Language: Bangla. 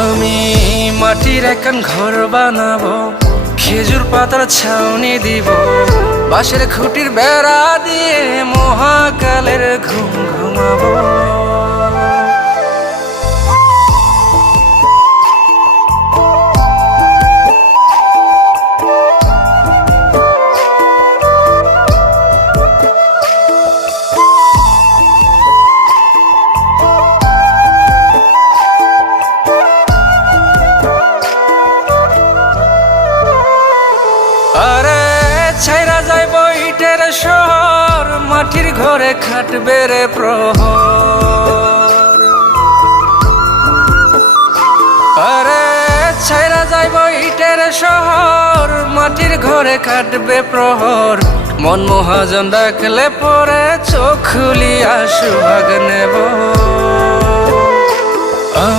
আমি মাটির একখান ঘর বানাবো, খেজুর পাতার ছাউনি দিব, বাঁশের খুঁটির বেড়া দিয়ে মহাকালের ঘুম ঘুমাবো। আরে ছাইরা যাইব ইটের শহর, মাটির ঘরে খাটবে রে প্রহর। আরে ছাইরা যাইব ইটের শহর, মাটির ঘরে খাটবে প্রহর। মন মহাজন ডাকলে পরে চোখ খুলিয়া সুভাগ নেব।